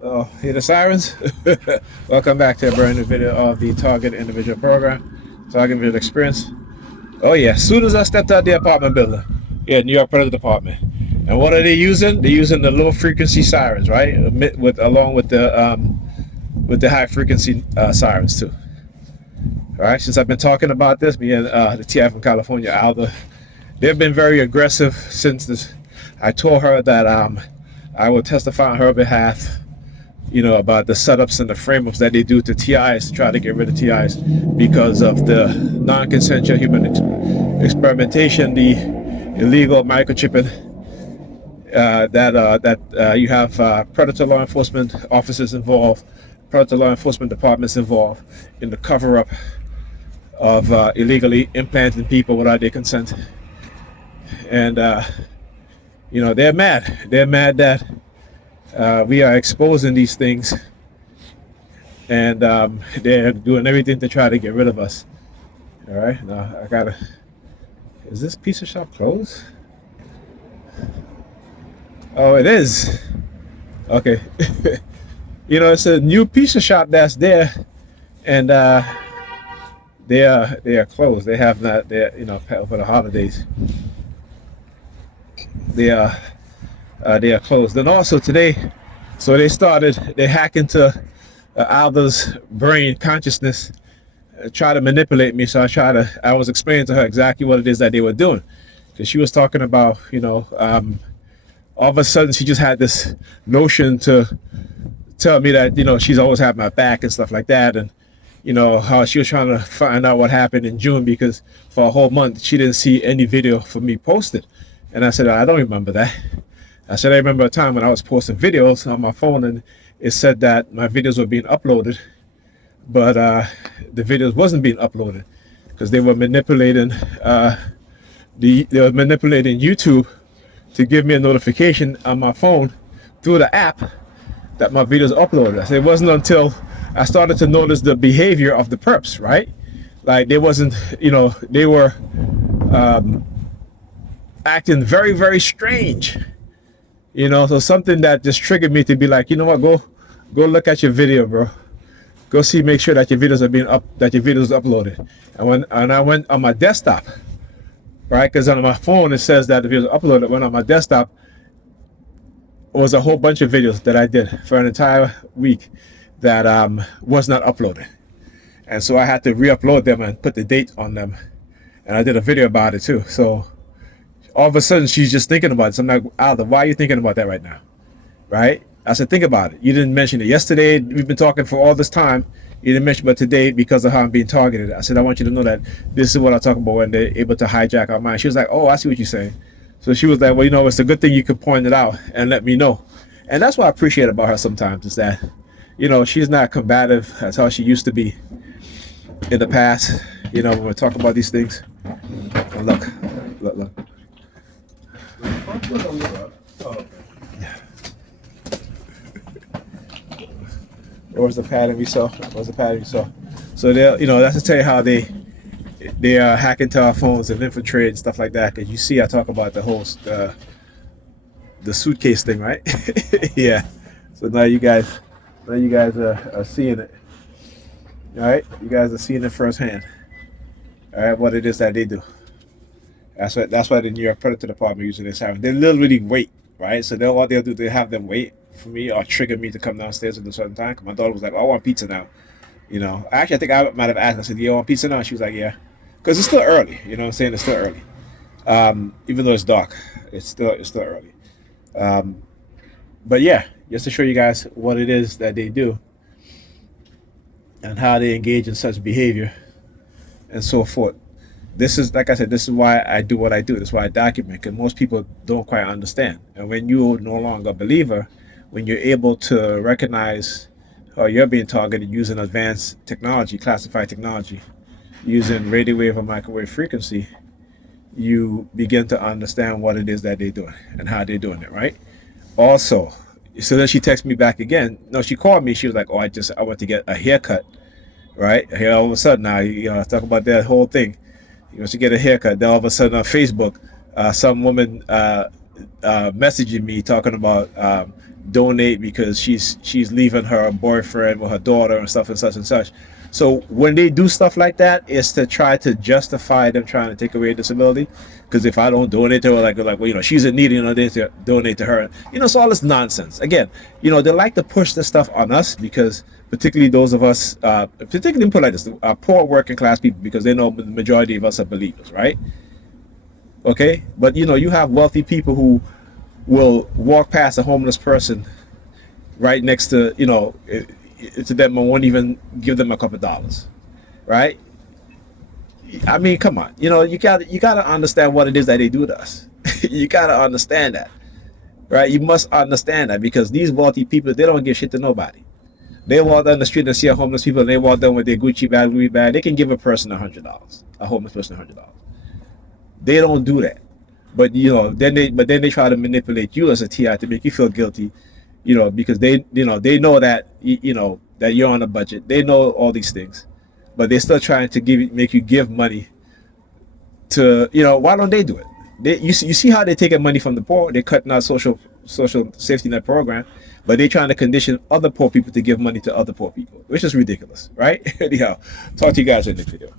Oh, hear the sirens? Welcome back to a brand new video of the Target Individual Program, Target Individual Experience. Oh yeah, as soon as I stepped out the apartment building, yeah, New York Predators Department. And what are they using? They're using the low frequency sirens, right? Along with the high frequency sirens too. All right. Since I've been talking about this, me and the TI from California, Alda, they've been very aggressive since this. I told her that I will testify on her behalf, about the setups and the frame-ups that they do to TIs to try to get rid of TIs because of the non-consensual human experimentation, the illegal microchipping, that you have predator law enforcement officers involved, predator law enforcement departments involved in the cover-up of illegally implanting people without their consent. And, they're mad. They're mad that we are exposing these things, and they're doing everything to try to get rid of us. All right, now I gotta. Is this pizza shop closed? Oh, it is. Okay. It's a new pizza shop that's there, and they are closed. They have not. For the holidays. They are closed. And also today, so they hack into Alda's brain consciousness, try to manipulate me. So I was explaining to her exactly what it is that they were doing, because she was talking about, all of a sudden she just had this notion to tell me that, she's always had my back and stuff like that, and how she was trying to find out what happened in June, because for a whole month she didn't see any video for me posted. And I said, I don't remember that. I said, I remember a time when I was posting videos on my phone and it said that my videos were being uploaded, but the videos wasn't being uploaded because they were manipulating YouTube to give me a notification on my phone through the app that my videos uploaded. I said, it wasn't until I started to notice the behavior of the perps, right? Like they were acting very, very strange. So something that just triggered me to be like, you know what, go look at your video, bro. Go see, make sure that your videos are uploaded. And I went on my desktop, right? Because on my phone it says that the videos are uploaded. When on my desktop was a whole bunch of videos that I did for an entire week that was not uploaded. And so I had to re-upload them and put the date on them. And I did a video about it too. So all of a sudden she's just thinking about it. So I'm like, Alda, why are you thinking about that right now? Right? I said, think about it. You didn't mention it yesterday. We've been talking for all this time. You didn't mention it, but today, because of how I'm being targeted, I said, I want you to know that this is what I talk about when they're able to hijack our mind. She was like, oh, I see what you're saying. So she was like, well, it's a good thing you could point it out and let me know. And that's what I appreciate about her sometimes, is that, she's not combative as how she used to be in the past, when we talk about these things. Oh, look. Where's the pattern we saw? So that's to tell you how they are hacking to our phones and infiltrate and stuff like that. Because you see, I talk about the whole the suitcase thing, right? Yeah. So now you guys are seeing it. All right, you guys are seeing it firsthand. All right, what it is that they do. That's why the New York Predator Department using this happen. They literally wait, right? So what they'll do, they have them wait for me or trigger me to come downstairs at a certain time. Cause my daughter was like, oh, I want pizza now. Actually, I think I might have asked. I said, you want pizza now? She was like, yeah. Because it's still early. You know what I'm saying? It's still early. Even though it's dark, it's still early. But yeah, just to show you guys what it is that they do and how they engage in such behavior and so forth. This is, like I said, this is why I do what I do. That's why I document, because most people don't quite understand. And when you're no longer a believer, when you're able to recognize how you're being targeted using advanced technology, classified technology, using radio wave or microwave frequency, you begin to understand what it is that they're doing and how they're doing it, right? Also, so then she texted me back again. No, she called me. She was like, oh, I went to get a haircut, right? Here all of a sudden now, talk about that whole thing. You wants to get a haircut. Then all of a sudden on Facebook, some woman messaging me talking about donate because she's leaving her boyfriend or her daughter and stuff and such and such. So when they do stuff like that, it's to try to justify them trying to take away a disability. Because if I don't donate to her, like well, you know, she's in need, you know, they to donate to her. You know, so all this nonsense. Again, you know, they like to push this stuff on us because, particularly those of us, particularly put like this, poor working class people, because they know the majority of us are believers, right? Okay, but you know, you have wealthy people who will walk past a homeless person right next to, you know, to them and won't even give them a couple dollars, right? I mean, come on, you know, you gotta understand what it is that they do to us. You gotta understand that, right? You must understand that, because these wealthy people, they don't give shit to nobody. They walk down the street and see a homeless people, and they walk down with their Gucci bag, Louis bag. They can give a person $100, a homeless person $100. They don't do that. But you know, then they try to manipulate you as a TI to make you feel guilty, you know, because they know that you know that you're on a budget. They know all these things, but they're still trying to make you give money to, you know. Why don't they do it? You see how they're taking money from the poor. They're cutting out social safety net program, but they're trying to condition other poor people to give money to other poor people, which is ridiculous, right? Anyhow, talk to you guys in the video.